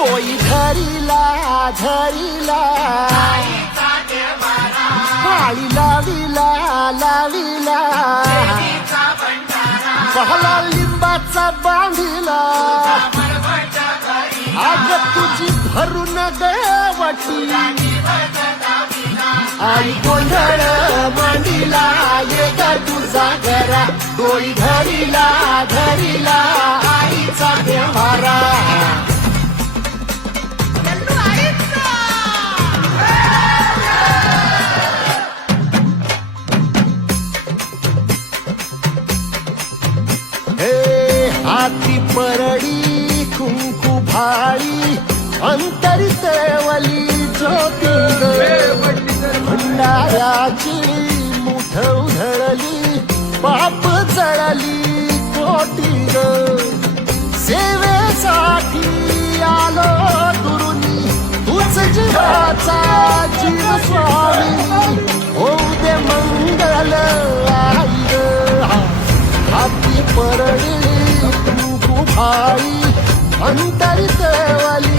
तोई धरिला धरिला. पाळी लाविला लाविला. पहला लिंबाचा बांधिला. आग तुझी भरून देवटी. आई गोंधळ मांडिला ये तुझा घरा डोई धरिला धरिला. हाती परडी कुंकू भाळी अंतरितवली ज्योती भंडाराची मुठ उधळली पाप जळली कोटी ग सेवेसाठी आलो गुरुनी तूच जीवाचा कुंकू भाई अंतरितवली